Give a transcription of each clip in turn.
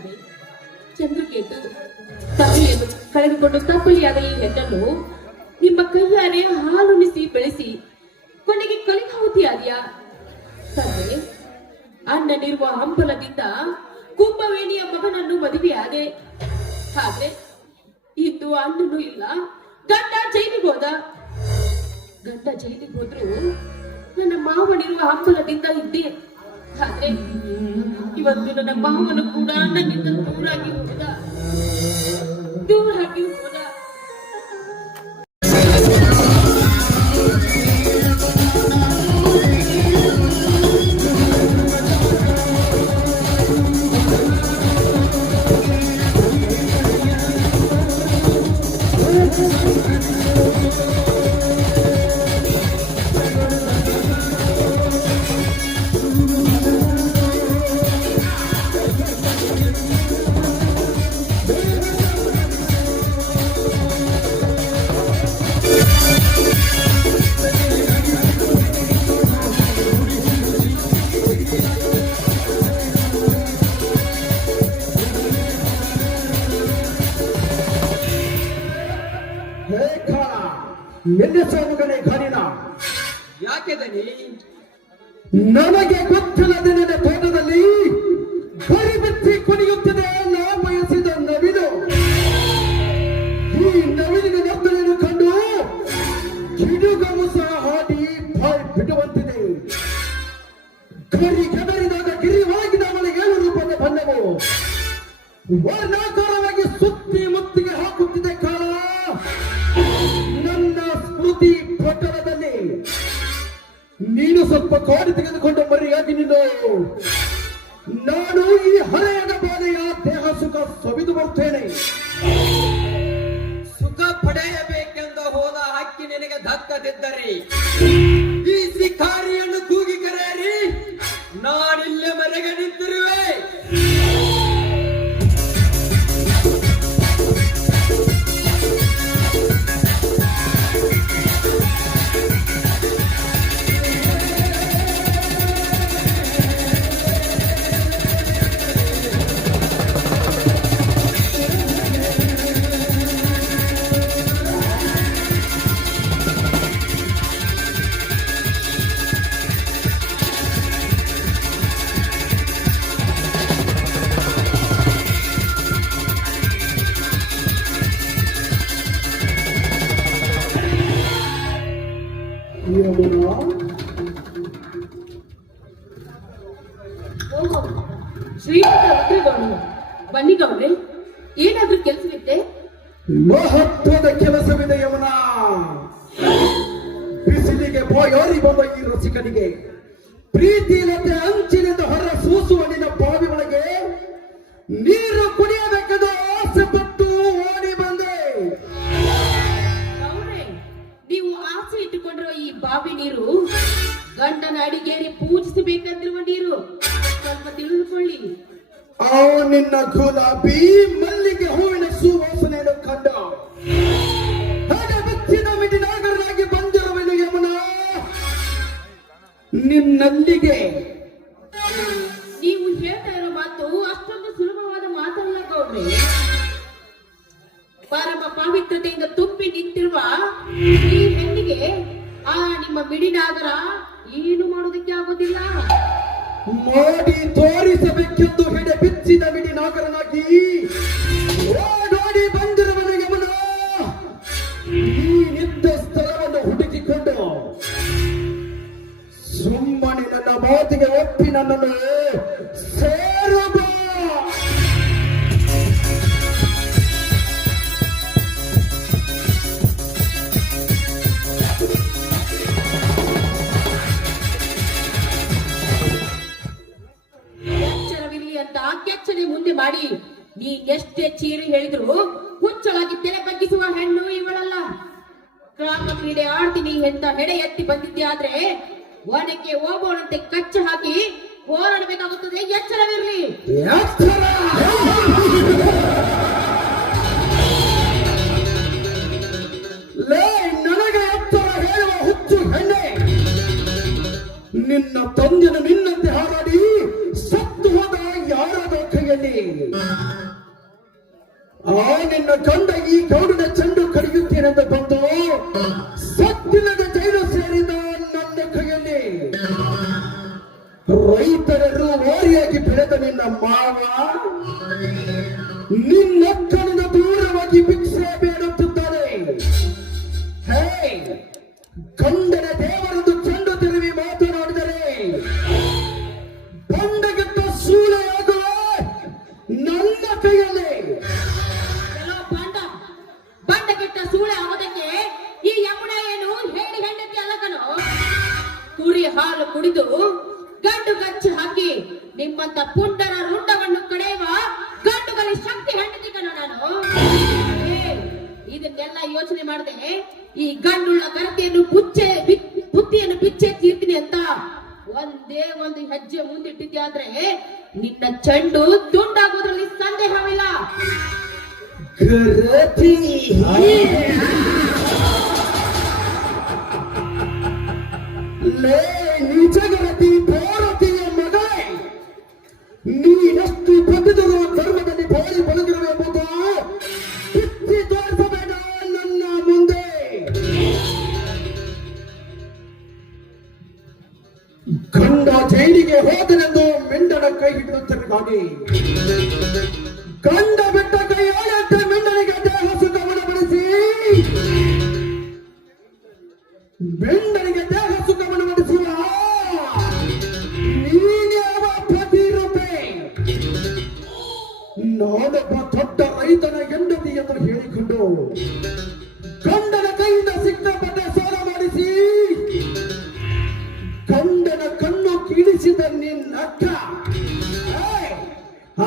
ತಂದೆ ಚಂದ್ರಕೇತು ತಾಯಿಯನ್ನು ಕಳೆದುಕೊಂಡು ತಪ್ಪಲಿಯಾದ ಈ ಹೆಣ್ಣನ್ನು ನಿಮ್ಮ ಕೈಯಾರೆ ಹಾಲುಣಿಸಿ ಬೆಳೆಸಿ ಕೊನೆಗೆ ಕಲಿಕಾವತಿಯಾದ್ಯಾ ತಂದೆ. ಅಣ್ಣನಿರುವ ಹಂಬಲದಿಂದ ಕುಂಭವೇಣಿಯ ಮಗನನ್ನು ಮದುವೆಯಾದೆ. ಆದ್ರೆ ಇಂದು ಅಣ್ಣನೂ ಇಲ್ಲ, ಗಂಡ ಜೈಲಿಗೆ ಹೋದ. ಗಂಡ ಜೈಲಿಗೆ ಹೋದ್ರು ನನ್ನ ಮಾವನಿರುವ ಹಂಬಲದಿಂದ ಇದ್ದೆ. ಆದ್ರೆ ಇವತ್ತು ನನ್ನ ಮಾವನು ಕೂಡ ನನ್ನಿಂದ ದೂರಾಗಿ ಹೋದ. ನಿಲ್ಲಿಸುವಗನೇ ಘನಿನ ಯಾಕೆ ದನಿ? ನನಗೆ ಗೊತ್ತಿಲ್ಲದೆ ನನ್ನ ತೋಟದಲ್ಲಿ ಬರಿ ಬಿತ್ತಿ ಕುಣಿಯುತ್ತದೆ ನಾ ಬಯಸಿದ ನವಿಲು. ಈ ನವಿಲಿನ ನರ್ತನೆಯನ್ನು ಕಂಡು ಗಿಡುಗವು ಸಹ ಹಾಡಿ ಬಾಯ್ ಬಿಡುವಂತಿದೆ. ಗರಿ ಕೆದರಿದಾಗ ಗಿರಿವಾಗಿದ ಅವಳ 7 ರೂಪದ ಬಣ್ಣವು ವರ್ಣಾಕಾರವಾಗಿ ಸುತ್ತಿ ಮುತ್ತಿಗೆ ಹಾಕುತ್ತಿದೆ ಕಾಲ. ನನ್ನ ಸ್ಮೃತಿ ಪಟ್ಟಣದಲ್ಲಿ ನೀನು ಸ್ವಲ್ಪ ಕಾಡಿ ತೆಗೆದುಕೊಂಡು ಮರಿಯಾಗಿ ನಿಲ್ಲು. ನಾನು ಈ ಹರೆಯದ ಬಾಧೆಯ ದೇಹ ಸುಖ ಸವಿದು ಬರುತ್ತೇನೆ. ಸುಖ ಪಡೆಯಬೇಕೆಂದ ಹೋದ ಹಕ್ಕಿ ನಿನಗೆ ಧಕ್ಕದಿದ್ದರೆ ಈ ಶಿಕಾರಿಯನ್ನು ಕೂಗಿ ಕರೆಯಿರಿ, ನಾನಿಲ್ಲೇ ಮರೆಗೆ ನಿಂತಿರುವೆ. ಶ್ರೀಮಂತ ರುದ್ರಗೌಡರು, ಬನ್ನಿ ಗೌಡ್ರೆ, ಏನಾದ್ರೂ ಕೆಲಸವಿತ್ತೆ? ಮಹತ್ವದ ಕೆಲಸವಿದೆ ಯಮುನ. ಬಿಸಿಲಿಗೆ ಬಾಯೋರಿ ಬಂದ ಈ ರಸಿಕನಿಗೆ ಪ್ರೀತಿಲತೆ ಅಂಚಿನಿಂದ ಹೊರ ಸೂಸುವ ನಿನ್ನ ಬಾವಿ ಒಳಗೆ ನೀರು ಕುಡಿಯಬೇಕೆಂದು ಆಸೆ ಪಟ್ಟು ಓಡಿ ಬಂದೆ. ಗೌಡ್ರೆ, ನೀವು ಆಸೆ ಇಟ್ಟುಕೊಂಡಿರುವ ಈ ಬಾವಿ ನೀರು ಗಂಡನ ಅಡಿಗೇರಿ ಪೂಜಿಸಬೇಕಂದಿರುವ ನೀರು, ಸ್ವಲ್ಪ ತಿಳಿದುಕೊಳ್ಳಿ. ನಿನ್ನ ಗುಲಾಬಿ ಮಲ್ಲಿಗೆ ಹೂವಿನ ಸುವಾಸನೆಯನ್ನು ಕಂಡ ಬೆಚ್ಚಿದ ಮಿಡಿನಾಗರನಾಗಿ ಬಂದಿರುವೆನು ಯಮುನಾ ನಿನ್ನಲ್ಲಿಗೆ. ನೀವು ಹೇಳ್ತಾ ಇರೋ ಮಾತು ಅಷ್ಟೊಂದು ಸುಲಭವಾದ ಮಾತಲ್ಲ ಗೌಡ್ರೆ. ಪರಮ ಪವಿತ್ರತೆಯಿಂದ ತುಂಬಿ ನಿಂತಿರುವ ಈ ಹೆಣ್ಣಿಗೆ ಆ ನಿಮ್ಮ ಮಿಡಿನಾಗರ ಏನು ಮಾಡೋದಕ್ಕೆ ಆಗೋದಿಲ್ಲ. ಮಾಡಿ ತೋರಿಸಬೇಕೆಂದು ಹೆಡೆ ಬಿಚ್ಚಿದ ಮಿಡಿ ನಾಗರನಾಗಿ ಓಡೋಡಿ ಬಂದಿರುವನು ಯಮುನ. ಈ ನಿದ್ದ ಸ್ಥಳವನ್ನು ಹುಡುಕಿಕೊಂಡು ಸುಮ್ಮನೆ ನನ್ನ ಮಾತಿಗೆ ಒಪ್ಪಿ ನನ್ನನ್ನು ಸೇರುವ. ಅಂತ ಕೆಚ್ಚನೆ ಮುಂದೆ ಮಾಡಿ ನೀನೆಷ್ಟೇ ಚೀರಿ ಹೇಳಿದ್ರು ಹುಚ್ಚಳಾಗಿ ತೆರೆ ಬಗ್ಗಿಸುವ ಹೆಣ್ಣು ಇವಳಲ್ಲ. ಗ್ರಾಮ ಕ್ರೀಡೆ ಆಡ್ತೀನಿ ಅಂತ ಹೆಡೆ ಎತ್ತಿ ಬಂದಿದ್ದೆ ಆದ್ರೆ ಒಣಕ್ಕೆ ಹೋಗೋಣಂತೆ ಕಚ್ಚ ಹಾಕಿ ಹೋರಾಡಬೇಕಾಗುತ್ತದೆ. ಎಚ್ಚರವಿರ್ಲಿ. ನನಗೆ ಎಚ್ಚರ ಹೇಳುವ ಹುಚ್ಚು ಹೆಣ್ಣೆ, ನಿನ್ನ ತಂದೆನ ನಿನ್ನಂತೆ ಹಾರಾಡಿ ಸತ್ತು ಹೋದ ಯಾರಾದ ಕೈಯಲ್ಲಿ ನಿನ್ನ ಕಂಡ ಈ ಗೌಡನ ಚೆಂಡು ಕಡಿಯುತ್ತೇನೆಂದು ಬಂದು ಸತ್ತಿಲ್ಲದ ಜೈಲು ಸೇರಿದ ನನ್ನ ಕೈಯಲ್ಲಿ ರೈತರರು ಓರಿಯಾಗಿ ಬೆಳೆದ ನಿನ್ನ ಮಾವ ನಿನ್ನಕ್ಕನಿಂದ ದೂರವಾಗಿ ಭಿಕ್ಷೆ ಬೇಡುತ್ತಿದ್ದಾರೆ. ಹೇ, ಗಂಡನ ದೇವರದ್ದು ಚೆಂಡು ತಿರುವಿ ಮಾತನಾಡಿದರೆ ಬಂಡಗೆಟ್ಟ ಸೂಳೆಯಾಗುವ ನನ್ನ ಕೈಯಲ್ಲಿ. ಎಲ್ಲೋ ಬಂಡಗೆಟ್ಟ ಸೂಳೆ ಆಗೋದಕ್ಕೆ ಈ ಯಮುನ ಏನು ಹೇಳಿ ಹೆಂಡತಿ ಅಲ್ಲಕನೋ. ಕುರಿ ಹಾಲು ಕುಡಿದು ಗಂಡು ಗಚ್ಚು ಹಾಕಿ ನಿಮ್ಮಂತ ಪುಂಡರ ರುಂಡವನ್ನು ಕಡೆಯುವ ಗಂಡುಗಲಿ ಶಕ್ತಿ ಹೆಂಡತಿ ಕಣೋ ನಾನು. ಇದನ್ನೆಲ್ಲ ಯೋಚನೆ ಮಾಡದೆ ಈ ಗಂಡುಳ್ಳ ಗರತಿಯನ್ನು ಬುತ್ತಿಯನ್ನು ಬಿಚ್ಚೆ ತೀರ್ತೀನಿ ಅಂತ ಒಂದೇ ಒಂದು ಹೆಜ್ಜೆ ಮುಂದಿಟ್ಟಿದ್ದೆ ಆದ್ರೆ ನಿನ್ನ ಚೆಂಡು ತುಂಡಾಗೋದ್ರಲ್ಲಿ ಸಂದೇಹವಿಲ್ಲ. ಗರತಿ ಲೇ ನಿಜ ಗರತಿ ಭಾರತೀಯ ಮಗಳೇ, ನೀನೆಷ್ಟು ಬಂದಿದರೂ ಧರ್ಮದಲ್ಲಿ ಬಾಳಿ ಬಲಗಿರಬೇಕೆಂಬುದು ಬಿಚ್ಚಿ ತೋರಿಸಬೇಡ ನನ್ನ ಮುಂದೆ. ಗಂಡ ಜೈಲಿಗೆ ಹೋದನೆಂದು ಮಿಂಡನ ಕೈ ಹಿಡಿಯುತ್ತಿರಗಾಗಿ ಗಂಡ ಬಿಟ್ಟ ಕೈ ಆಳಂತೆ ಮಿಂಡನಿಗೆ ದೇಹ ಸುಖ ಉಣಬಡಿಸಿ ಮಿಂಡನಿಗೆ ದೇಹ ಸುಖ ಉಣಬಡಿಸುವ ನೀನ್ಯಾವ ಪತಿ ರೂಪೆ? ನಾನೊಬ್ಬ ದೊಡ್ಡ ರೈತನ ಹೆಂಡತಿ ಎಂದು ಹೇಳಿಕೊಂಡು ಗಂಡನ ಕೈಯಿಂದ ಸಿಕ್ಕಾಪಟ್ಟೆ ಸಾಲ ಮಾಡಿಸಿ ಗಂಡನ ಕಣ್ಣು ಕೀಳಿಸಿದ ನಿನ್ನಕ್ಕ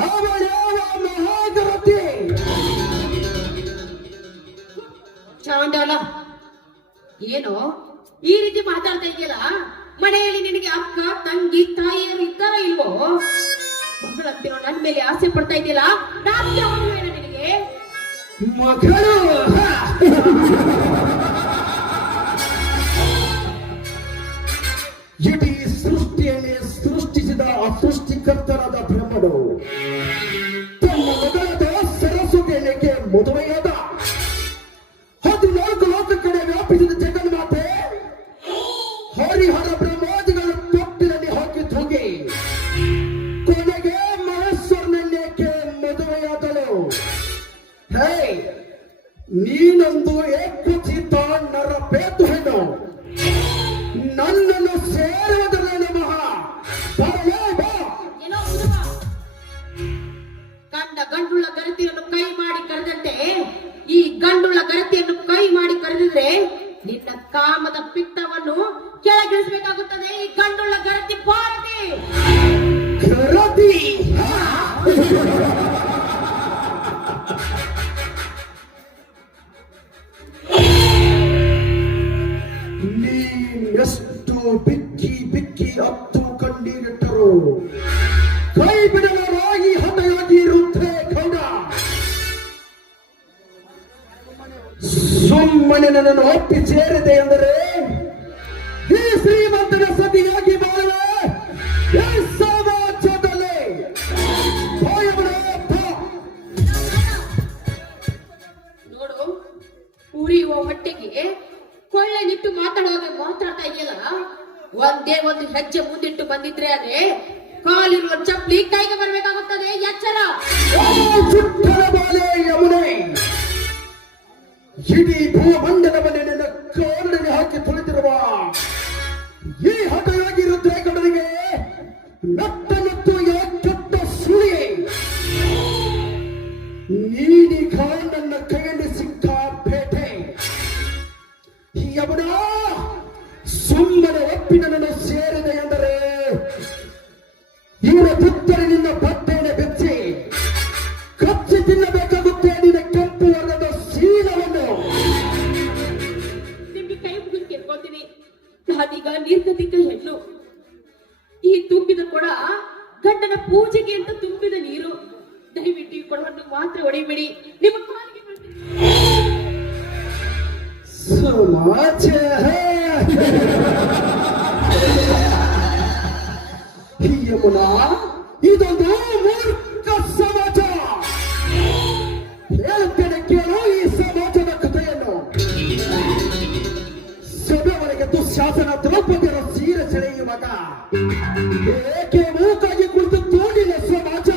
ಅವಳ್ಯಾವ ಮಹಾಗರತಿ? ಚಾಂಡಾಲ, ಏನು ಈ ರೀತಿ ಮಾತಾಡ್ತಾ ಇದೆಯಲ್ಲ? ಮನೆಯಲ್ಲಿ ನಿನಗೆ ಅಕ್ಕ ತಂಗಿ ತಾಯಿಯರು ಇದ್ದಾರ ಇಲ್ವೋ? ಮಗಳಂತಿರೋ ನನ್ನ ಮೇಲೆ ಆಸೆ ಪಡ್ತಾ ಇದೆಯಲ್ಲ, ನಿನಗೆ ಮಗಳು ಇಡೀ ಸೃಷ್ಟಿಯನ್ನೇ ಸೃಷ್ಟಿಸಿದ ಆ ಸೃಷ್ಟಿಕರ್ತನಾದ ಬ್ರಹ್ಮನು ತನ್ನ ಮಗಳದ ಸರಸ್ವತಿಯನಿಗೆ ಮದುವೆಯಾದ 14 ಲೋಕ ಕಡೆ ವ್ಯಾಪಿಸಿದ ಜಗನ್ಮಾತೆ ಹರಿಹರ ಬ್ರಹ್ಮಾದಿಗಳು ತೊಟ್ಟಿನಲ್ಲಿ ಹಾಕಿ ತೂಗಿ ಕೊನೆಗೆ ಮಹೇಶ್ವರನನ್ನೇಕೆ ಮದುವೆಯಾದಳು? ಹೇ, ನೀನೊಂದು ಏಕಚಿತ್ತ ನರಪೇತು ಹೆಣ್ಣು, ನನ್ನನ್ನು ಸೇರುವುದರೇ ನಮಃ. ಏನೋ ಹುಡುಗ ಕಂಡ ಗಂಡುಳ್ಳ ಗರತಿಯನ್ನು ಕೈ ಮಾಡಿ ಕರೆದಂತೆ ಈ ಗಂಡುಳ್ಳ ಗರತಿಯನ್ನು ಕೈ ಮಾಡಿ ಕರೆದಿದ್ರೆ ನಿನ್ನ ಕಾಮದ ಪಿತ್ತವನ್ನು ಕೆಳಗಿಳಿಸಬೇಕಾಗುತ್ತದೆ. ಈ ಗಂಡುಳ್ಳ ಗರತಿ ಭಾರತಿ ಗರತಿ ನೀನೆಷ್ಟು ಬಿಕ್ಕಿ ಬಿಕ್ಕಿ ಹತ್ತು ಕಣ್ಣೀರಿಟ್ಟರು ಕೈ ಬಿಡಲಾಗಿ ಹಠಯಾಗಿ ಇರುತ್ತೆ ಗೌಡ. ಸುಮ್ಮನೆ ನನ್ನನ್ನು ಒಪ್ಪಿ ಸೇರಿದೆ ಎಂದರೆ ಈ ಶ್ರೀಮಂತನ ಸತಿಯಾಗಿ ಬಾಳುವೆ ಈ ಸಮಾಜದಲ್ಲಿ. ನೋಡು, ಉರಿಯುವ ಹೊಟ್ಟೆಗೆ ಕೊಳ್ಳೆ ನಿಟ್ಟು ಮಾತಾಡುವಾಗ ಮಾತಾಡ್ತಾ ಇದೆಯಲ್ಲ, ಒಂದೇ ಒಂದು ಹೆಜ್ಜೆ ಮುಂದಿಟ್ಟು ಬಂದಿದ್ರೆ ಅದೇ ಕಾಲಿರುವ ಚಪ್ಪಲಿ ಕೈಗೆ ಬರಬೇಕಾಗುತ್ತದೆ. ಎಚ್ಚರ. ಬಾಲೆ ಯಮುನೆ, ಇಡೀ ಭೂಮಂಡಲವನ್ನೇ ನನ್ನ ಕಾಲಿನಲ್ಲಿ ಹಾಕಿ ತುಳಿದಿರುವ ಈ ಹಠಯಾಗಿರುತ್ತೆ ಗೌಡರಿಗೆ ನತ್ತ ನತ್ತು ಕೆಟ್ಟ ಸುಳಿ ನೀನೀಗ ನನ್ನ ಕೈಯಲ್ಲಿ ಸಿಕ್ಕ ಪೇಟೆ. ಯಮುನ, ಸುಮ್ಮನೆ ಒಪ್ಪಿ ನನ್ನನ್ನು ಸೇರಿದೆ ಎಂದರೆ ಇವರ ಪುತ್ತರಿ ನಿನ್ನ ಬಟ್ಟೆಯನ್ನು ಬೆಚ್ಚಿ ಕಚ್ಚಿ ತಿನ್ನಬೇಕಾಗುತ್ತೆ ನಿನ್ನ ಕೆಂಪು ವರ್ಗದ ಶೀಲವನ್ನು. ನಿಮ್ಗೆ ಕೈ ಮುಗಿದು ಕೇಳ್ಕೊಳ್ತೀನಿ, ನಾನೀಗ ನಿರ್ಗತಿಕ ಹೆಣ್ಣು. ಈ ತುಂಬಿದ ಕೊಡ ಗಂಡನ ಪೂಜೆಗೆ ಅಂತ ತುಂಬಿದ ನೀರು. ದಯವಿಟ್ಟು ಈ ಕೊಡವನ್ನು ಮಾತ್ರ ಹೊಡಿಬೇಡಿ. ನಿಮ್ಮ ಕಾಲಿಗೆ ಸಮಾಚಾರ ಯಮುನಾ, ಇದೊಂದು ಮೂರ್ಖ ಸಮಾಚಾರ. ಹೇಳುತ್ತ ದ್ರೌಪದಿಯರ ಸೀರೆ ಸೆಳೆಯುವಾಗ ಏಕೆ ಮೂಕಾಗಿ ಕುಳಿತು ತೋಡಿನ ಸಮಾಜ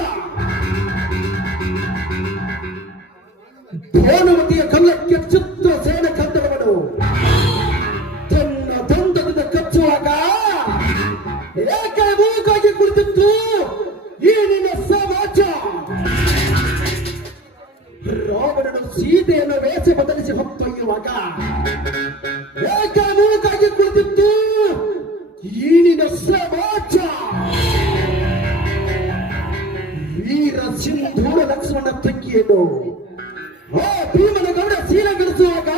ಭಾನುಮತಿಯ ಕಲ್ಲಕ್ಕೆ ಚಿತ್ರಸೇನ ಕಂದರವನು ತನ್ನ ದಂಡದಿಂದ ಕಚ್ಚುವಾಗ ಏಕೆ ಮೂಕಾಗಿ ಕುಳಿತಿತ್ತು ಈ ನಿನ್ನ ಸಮಾಜ. ರಾವಣನು ಸೀತೆಯನ್ನು ವೇಷ ಬದಲಿಸಿ ಹೊತ್ತೊಯ್ಯುವಾಗ ಏಕೆ ಮೂಕಾಗಿ ಕುಳಿತಿತ್ತು ಈ ನಿನ್ನ ಸಮಾಜ. ವೀರ ಸಿಂಧೂರ ಲಕ್ಷ್ಮಣ ತಂಗಿಯನ್ನು ಭೀಮನ ಗೌಡ ಶೀಲಗಿಳಿಸುವಾಗ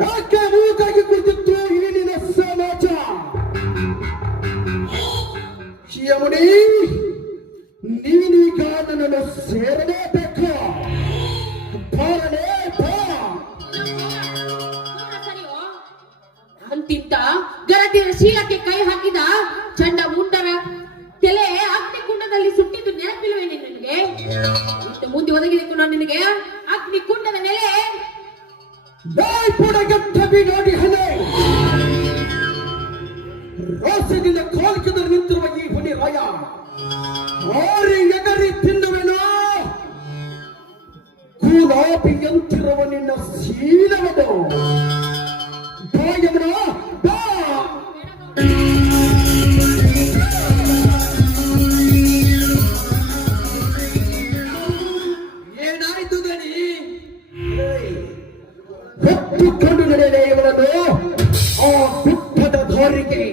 ಯಾಕೆ ಮೂಕಾಗಿ ಕುಳಿತಿತ್ತು ಈ ನಿನ್ನ ಸಮಾಜ. ಯಮುನಿ, ನೀನೀಗ ನನ್ನನ್ನು ಸೇರಲೇಬೇಕು. ಬಾರಲೇ ಬಾ. ಸರಿಯೋ? ಅಂತಿಂತ ಗರತಿಯ ಶೀಲಕ್ಕೆ ಕೈ ಹಾಕಿದ ಚಂಡ ಮುಂಡರ ತಲೆ ಅಗ್ನಿಕುಂಡದಲ್ಲಿ ಸುಟ್ಟಿದ್ದು ನೆನಪಿಲ್ವೇ ನಿನಗೆ? ಇಷ್ಟು ಮುಂದೆ ಒದಗಿದಕ್ಕೂ ನಾನು ನಿನಗೆ ಅಗ್ನಿಕುಂಡದ ನೆಲೆ ನೋಡಿ ಹಲೆ ರೋಷದಿಂದ ಕಾಲ್ಕಿದಲ್ಲಿ ನಿಂತಿರುವ ಈ ಹುಲಿ ರಾಯ ಆರಿ ಎಗರಿ ತಿನ್ನುವೆನೋ ಗುಲಾಬಿಯಂತಿರುವ ನಿನ್ನ ಶೀಲವನ್ನು. ಬಾಯಮನ ಬಾ. ಏನಾಯ್ತು ದನಿ? ಹೊತ್ತುಕೊಂಡು ನಡೆಯಲೇ ಇವರನ್ನು ಆ ಗುಡ್ಡದ ದಾರಿಗೆ.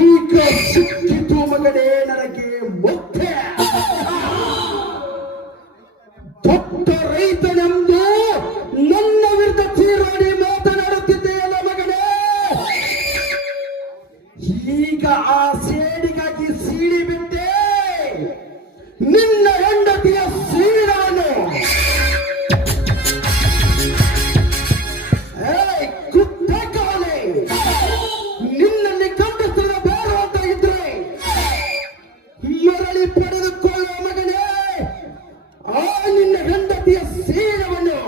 ಈಗ ಸಿಕ್ಕಿತು ಮಗನೇ ನನಗೆ ಮುಖ್ಯ. ದೊಡ್ಡ ರೈತನೆಂದು ನನ್ನ ವಿರುದ್ಧ ತೀರಾಡಿ ಮಾತನಾಡುತ್ತಿದ್ದೆಯಲ್ಲ ಮಗನೇ. ಈಗ ಆ ಸೇಡಿಗಾಗಿ ಸೀಳಿ ಬಿಟ್ಟೆ ನಿನ್ನ ಹೆಂಡತಿಯ ಸೀಳಾನು. ನಿನ್ನಲ್ಲಿ ಗಂಡಸರ ಬೇಡ ಅಂತ ಇದ್ರೆ ಮರಳಿ ಪಡೆದುಕೊಳ್ಳುವ ಮಗನೇ ಆ ನಿನ್ನ ಹೆಂಡತಿಯ ಸೀಳವನ್ನು.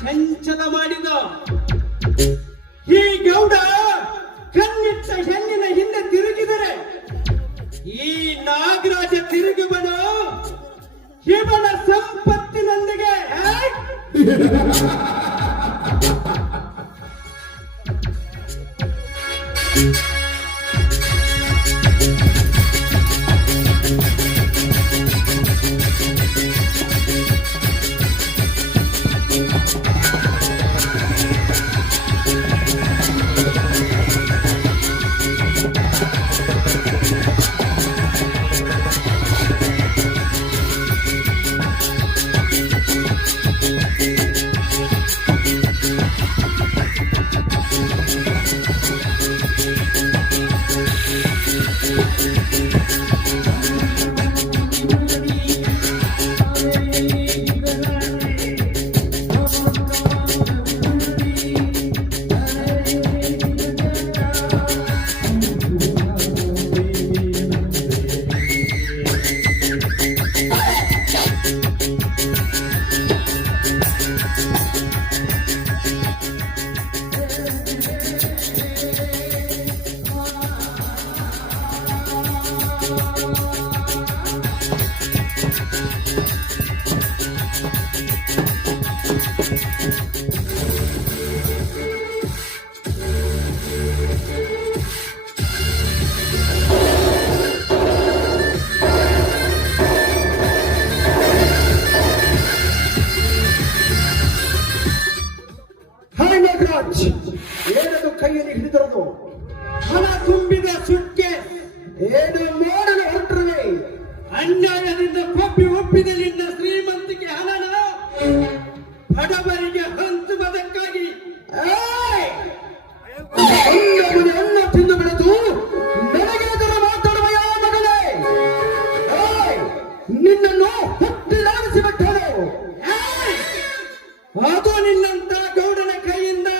ಸಂಚದ ಮಾಡಿದ ಈ ಗೌಡ ಕಣ್ಣಿಟ್ಟ ಹೆಣ್ಣಿನ ಹಿಂದೆ ತಿರುಗಿದರೆ ಈ ನಾಗರಾಜ ರಾಜ ತಿರುಗುವನು ಇವನ ಸಂಪತ್ತಿನೊಂದಿಗೆ. ಹಾಯ್ ನಾಗರಾಜ್, ಏನದು ಕೈಯಲ್ಲಿ ಹಿಡಿದಿರೋದು? ಹಣ ತುಂಬಿದ ಸುಕ್ಕೆ ಏನು ಮಾಡಲು ಹೊರಟ್ರೆ? ಅನ್ಯಾಯದಿಂದ ಕೊಬ್ಬಿ ಒಪ್ಪಿದ ನಿನ್ನ ಶ್ರೀಮಂತಿಕೆ ಹಣನ ಬಡವರಿಗೆ ಹಂಚುವುದಕ್ಕಾಗಿ. ಮನೆ ಅನ್ನ ತಿಂದು ಬೆಳೆದು ನನಗೆ ಎದುರು ಮಾತಾಡುವ ಯಾವ ಮಗನೇ? ನಿನ್ನನ್ನು ಹುಟ್ಟಿಲಾಡಿಸಿ ಬಿಟ್ಟರು. ಅದು ನಿನ್ನಂತ ಗೌಡನ ಕೈಯಿಂದ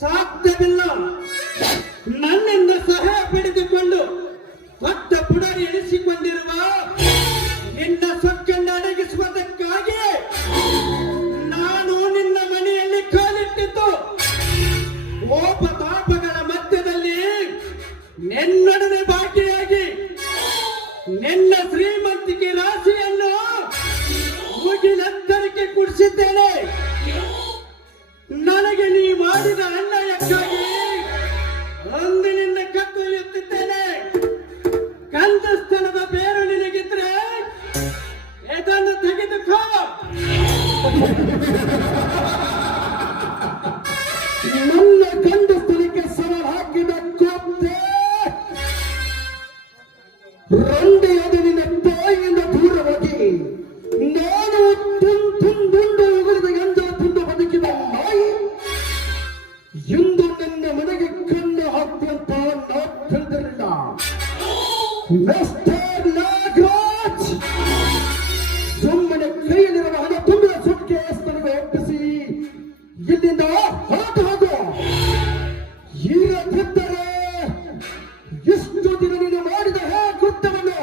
ಸಾಧ್ಯವಿಲ್ಲ. ನನ್ನಿಂದ ಸಹಾಯ ಪಡೆದುಕೊಂಡು ದೊಡ್ಡ ಪುಡರಿ ಎನಿಸಿಕೊಂಡಿರುವ ನಿನ್ನ ಸೊಕ್ಕನ್ನು ಅಡಗಿಸುವುದಕ್ಕಾಗಿ ನಾನು ನಿನ್ನ ಮನೆಯಲ್ಲಿ ಕಾಲಿಟ್ಟಿದ್ದು ಕೋಪತಾಪಗಳ ಮಧ್ಯದಲ್ಲಿ ನಿನ್ನೊಡನೆ ಬಾಕಿಯಾಗಿ ನಿನ್ನ ಶ್ರೀಮಂತಿಕೆ ರಾಶಿಯನ್ನು ಮುಗಿಲೆತ್ತರಕ್ಕೆ ಕುಡಿಸಿದ್ದೇನೆ. ನನಗೆ ನೀ ಮಾಡಿದ ಅನ್ಯಾಯಕ್ಕಾಗಿ ಅಂದಿನಿಂದ ಕತ್ತೊಯ್ಯುತ್ತಿದ್ದೇನೆ. ಕಂದಸ್ಥಳದ ಬೇರು ನಿನಗಿದ್ರೆ ಇದನ್ನು ತೆಗೆದುಕೋ. ನನ್ನ ಗಂಡು ಸ್ಥಳಕ್ಕೆ ಸವಾಲು ಹಾಕಿದ ಕೊತ್ತೆ ರಂಡೆಯಾದ ನಿನ್ನ ತಾಯಿಯಿಂದ ದೂರವಾಗಿ ನಾನು ತುಂಡು ಉಗುಳಿದ ಗಂಜಲ ತಿಂದು ಬದುಕಿದ ನಾಯಿ ಇಂದು ನನ್ನ ಮನೆಗೆ ಕಣ್ಣು ಹಾಕಿ ಅಂತ ನಾ ತಿಳಿದಿರಲಿಲ್ಲ. ಮಿಸ್ಟರ್ ನಾಗರಾಜ್, ಸುಮ್ಮನೆ ಕೈಯಲ್ಲಿರುವ ಹಣ ತುಂಬಿದ ಸುಟ್ಕೇಸ್ ನನಗೆ ಒಪ್ಪಿಸಿ ಇಲ್ಲಿಂದ ಹೊರಟು ಹೋಗು. ಇರದಿದ್ದರೆ ಇಷ್ಟು ದಿನ ನೀನು ಮಾಡಿದ ಕೃತ್ಯವನ್ನು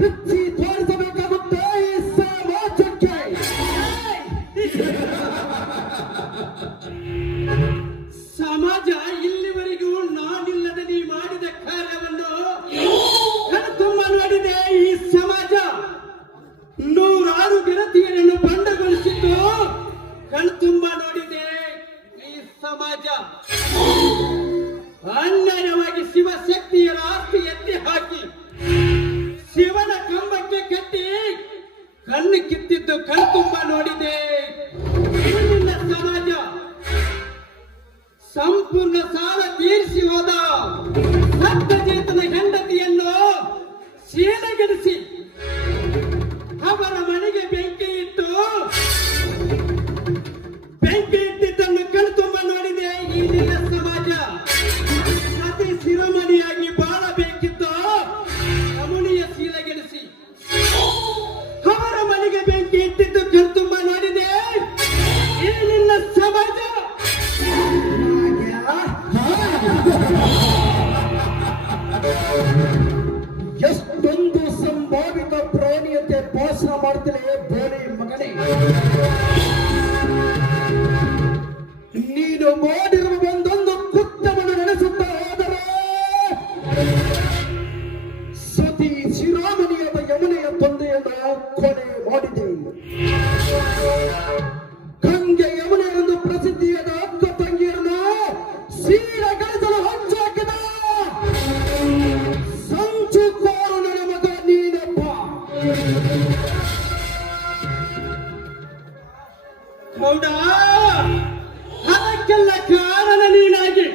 ಬಿಚ್ಚಿ ತೋರಿಸಬೇಕಾಗುತ್ತೆ ಈ ಸಮಾಜಕ್ಕೆ. ಸಮಾಜ ಇಲ್ಲಿವರೆಗೂ ನಾನಿಲ್ಲದೆ ನೀ ಮಾಡಿದ ಕಾರ್ಯವನ್ನು ಕಣ್ತುಂಬ ನೋಡಿದೆ. ಈ ಸಮಾಜ ನೂರಾರು ಗೆಳತಿಯರನ್ನು ಬಂಡಗೊಳಿಸಿದ್ದು ಕಣ್ತುಂಬ ನೋಡಿದೆ. ಈ ಸಮಾಜ ಅನ್ಯಾಯವಾಗಿ ಶಿವಶಕ್ತಿಯರ ಆಸ್ತಿ ಎತ್ತಿ ಹಾಕಿ ಶಿವನ ಕಂಬಕ್ಕೆ ಕಟ್ಟಿ ಕಣ್ಣು ಕಿತ್ತಿದ್ದು ಕಣ್ತುಂಬ ನೋಡಿದೆ. ಇದು ನಿನ್ನ ಸಮಾಜ. ಸಂಪೂರ್ಣ ಸಾಲ ತೀರಿಸಿ ಹೋದ ಸತ್ಯಜೇತನ ಹೆಂಡತಿಯನ್ನು ಶೀಲಗೆಡಿಸಿ ಅವರ ಮನೆಗೆ ಬೆಂಕಿ ಇಟ್ಟಿದ್ದನ್ನು ಕಣ್ತುಂಬ ನೋಡಿದೆ. ಈ ನಿನ್ನ ಸಮಾಜ ಅತಿ ಶಿರೋಮಣಿಯಾಗಿ ಬಾಳಬೇಕಿದ್ದು ರಮಣೀಯ ಶೀಲಗೆಡಿಸಿ ಅವರ ಮನೆಗೆ ಬೆಂಕಿ ಇಟ್ಟಿದ್ದು ಕಣ್ತುಂಬ ನೋಡಿದೆ. ಈ ನಿನ್ನ ಸಮಾಜ. ಎಷ್ಟೊಂದು ಸಂಭಾಷಣೆ ಮಾಡಿದೆ. ಗಂಗೆ ಯಮುನೆ ಎಂದು ಪ್ರಸಿದ್ಧಿಯಾದ ಅಕ್ಕ ತಂಗಿಯರನ್ನು ಸೀಳೆಗಳಿಸಲು ಹೊಂಚು ಹಾಕಿದ ಸಂಚುಕೋರು ನನ್ನ ಮಗ ನೀನಪ್ಪ. ಗೌಡ, ಅದಕ್ಕೆಲ್ಲ ಕಾರಣ ನೀನಾಗಿ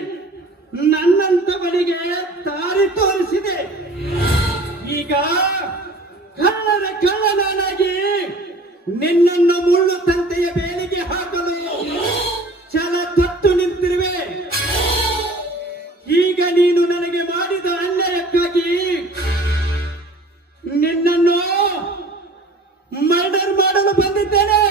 ನನ್ನಂತವನಿಗೆ ದಾರಿ ತೋರಿಸಿದೆ. ಈಗ ಕಳ್ಳನ ಕಳ್ಳನಾಗಿ ನಿನ್ನನ್ನು ಮುಳ್ಳು ತಂತೆಯ ಬೇಲಿಗೆ ಹಾಕಲು ಛಲ ತೊಟ್ಟು ನಿಂತಿರುವೆ. ಈಗ ನೀನು ನನಗೆ ಮಾಡಿದ ಅನ್ಯಾಯಕ್ಕಾಗಿ ನಿನ್ನನ್ನು ಮರ್ಡರ್ ಮಾಡಲು ಬಂದಿದ್ದೇನೆ.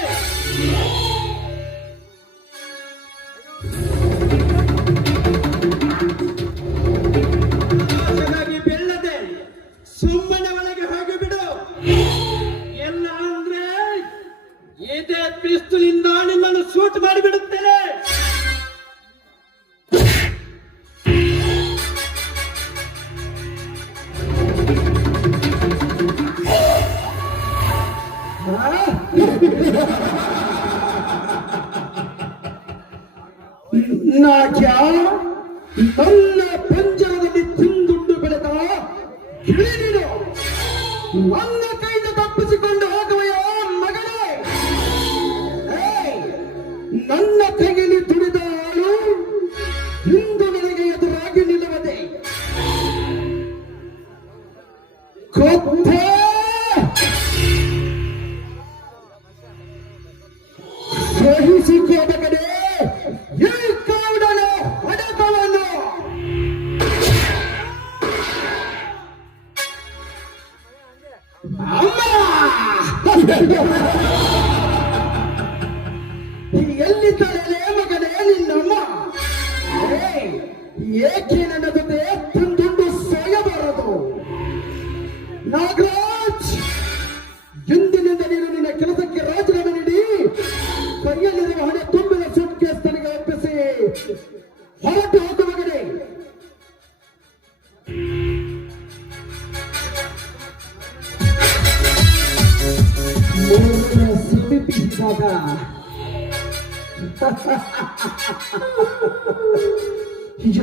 ಆಶೆಗಾಗಿ ಬೆಳ್ಳದೆ ಸುಮ್ಮನೆ ಒಳಗೆ ಹೋಗಿಬಿಡು. ಎಲ್ಲ ಅಂದ್ರೆ ಇದೇ ಪಿಸ್ತೂಲಿಂದ ನಿಮ್ಮನ್ನು ಶೂಟ್ ಮಾಡಿಬಿಡುತ್ತೇನೆ. ನಾಕ್ಯ ನನ್ನ ಪಂಜರದಲ್ಲಿ ತಿಂದುಂಡು ಬೆಳೆದ ಗಿಳಿ ನೀನು ನನ್ನ ಕೈಯಿಂದ ತಪ್ಪಿಸಿಕೊಂಡು ಹೋಗುವೆಯೋ ಮಗನೇ? ಏಯ್, ನನ್ನ ಕೈಯಲ್ಲಿ ದುಡಿದ ಆಳು ಇಂದು ನನಗೆ ಎದುರಾಗಿ ನಿಲ್ಲುವುದೇ ಗೊತ್ತೇ? ಸಹಿಸಿಕೋ ಮಗನೇ ಈ ಗೌಡನ ಹೊಡೆತವನ್ನು. ಅಮ್ಮ ಎಲ್ಲಿದ್ದಾಳೆ ಮಗನೇ ನಿನ್ನಮ್ಮ? ಏಯ್, ಏಕೆ ನನ್ನ ಜೊತೆ ತಿಂದುಂಡು ಸಾಯಬಾರದು? ನಾಗರಾಜ್, ಇಂದಿನಿಂದ ನೀನು ನಿನ್ನ ಕೆಲಸಕ್ಕೆ ರಾಜೀನಾಮೆ ನೀಡಿ ಕೈಯಲ್ಲಿರುವ ಹಣ ತುಂಬಿದ ಸೂಟ್ ಕೇಸ್ ನನಗೆ ಒಪ್ಪಿಸಿ ಹೊರಟು ಹೋಗುವ ಮಗನೇ. ಮೂರನೇ ಸಮೀಪಿಸಿದಾಗ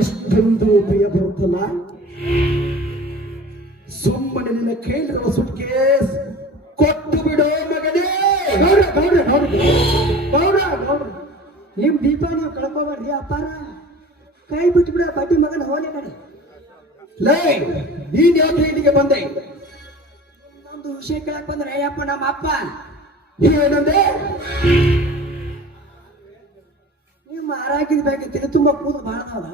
ಎಷ್ಟೊಂದು ಭಯ ಬರುತ್ತಲ್ಲ. ಸುಮ್ಮನೆ ನಿನ್ನ ಕೈಲಿರುವ ಸೂಟ್ ಕೇಸ್ ಕೊಟ್ಟು ಬಿಡೋ ಮಗನೇ. ನಿಮ್ ದೀಪ ನೀವು ಕಳ್ಕೋಬೇಡ್ರಿ ಅಪ್ಪಾರ. ಕೈ ಬಿಟ್ಟು ಬಿಡ ಬಡ್ಡಿ ಮಗನ ಹೋನೆ ಕಡೆ. ಲೇ, ನೀನ್ ಯಾಕೆ ಇಲ್ಲಿಗೆ ಬಂದೆ? ನಮ್ದು ವಿಷಯ ಕೇಳಕ್ ಬಂದ್ರೆ ಅಯ್ಯಪ್ಪ ನಮ್ಮ ಅಪ್ಪ ಏನಂದೆ? ನೀವು ಮಾರಾಕಿದ ಬೇಕಿತ್ತು ತುಂಬಾ ಕೂದು ಬಾಳದವ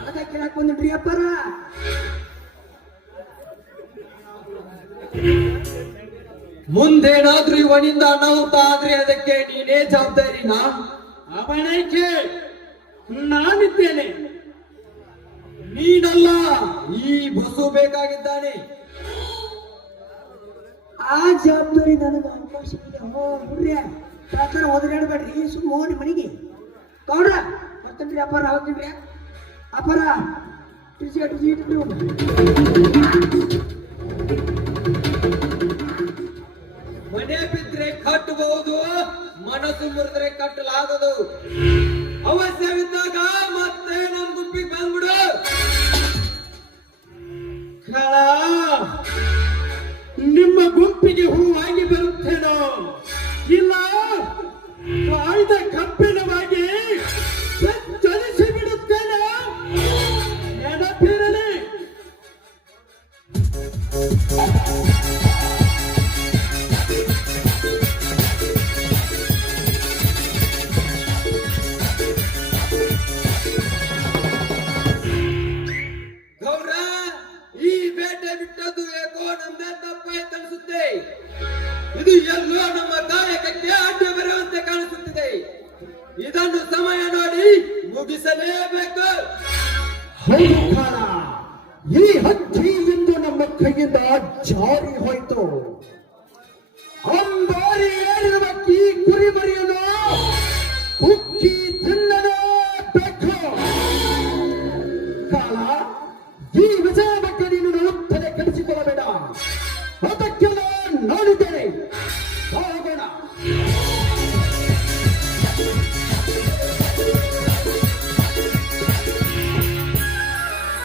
ಅದಕ್ಕೆ ಕೇಳಕ್ ಬಂದ್ರಿ ಅಪ್ಪಾರ. ಮುಂದೇನಾದ್ರೂ ಇವನಿಂದ ಅನಾಹುತ ಆದ್ರೆ ಅದಕ್ಕೆ ನೀನೇ ಜವಾಬ್ದಾರಿನಾ? ಅವನೈಕೆ ನಾನಿದ್ದೇನೆ. ನೀನಲ್ಲ, ಈ ಬಸ್ಸು ಬೇಕಾಗಿದ್ದಾನೆ. ಆ ಜವಾಬ್ದಾರಿ ನನಗೆ ಅವಕಾಶ ಇದೆ. ಹುಡ್ರಿ ಪ್ರಕಾರ ಓದಬೇಡ್ರಿ, ಸುಮ್ಮ ಹೋಗಿ ಮನೆಗೆ. ಗೌಡ್ರ ಬರ್ತೇನ್ರಿ ಅಪ್ಪಾರ, ಹೋಗ್ತೀನ್ರಿ ಅಪ್ಪಾರ. ಮನೆ ಬಿದ್ರೆ ಕಟ್ಟಬಹುದು, ಮನಸ್ಸು ಮುರಿದ್ರೆ ಕಟ್ಟಲಾಗದು. ಅವಶ್ಯವಿದ್ದಾಗ ಮತ್ತೆ ನಮ್ ಗುಂಪಿಗೆ ಬಂದ್ಬಿಡು. ಕಳ, ನಿಮ್ಮ ಗುಂಪಿಗೆ ಹೂವಾಗಿ ಬರುತ್ತೇನೋ ಇಲ್ಲ ಕಾಯ್ದ ಕಬ್ಬಿಣವಾಗಿ ಚಲಿಸಿ ಬಿಡುತ್ತೇನೆ. ನೆನಪಿರಲಿ. ಗೌಡ್ರ, ಈ ಬೇಟೆ ಬಿಟ್ಟದ್ದು ಏಕೋ ನಮ್ದೇ ತಪ್ಪಾಯ್ತು ಅನಿಸುತ್ತೆ. ಇದು ಎಲ್ಲೋ ನಮ್ಮ ಕಾಯಕಕ್ಕೆ ಅಡ್ಡ ಬರುವಂತೆ ಕಾಣಿಸುತ್ತಿದೆ. ಇದನ್ನು ಸಮಯ ನೋಡಿ ಮುಗಿಸಲೇಬೇಕು. ಹೌದು ಕಾಣ, ಈ ಹಕ್ಕಿ ಇಂದು ನಮ್ಮ ಕೈಯಿಂದ ಜಾರಿ ಹೋಯಿತು. ಅಂಬಾರಿ ಏರಿರುವ ಈ ಕುರಿಮರಿಯನ್ನು ಕುಕ್ಕಿ ತಿನ್ನಲೇಬೇಕು. ಕಾಲ, ಈ ವಿಜಯ ಬಗ್ಗೆ ನೀನು ತಲೆ ಕೆಡಿಸಿಕೊಳ್ಳಬೇಡ. ಅದಕ್ಕೆಲ್ಲ ನಾನಿದ್ದೇನೆ. ಆ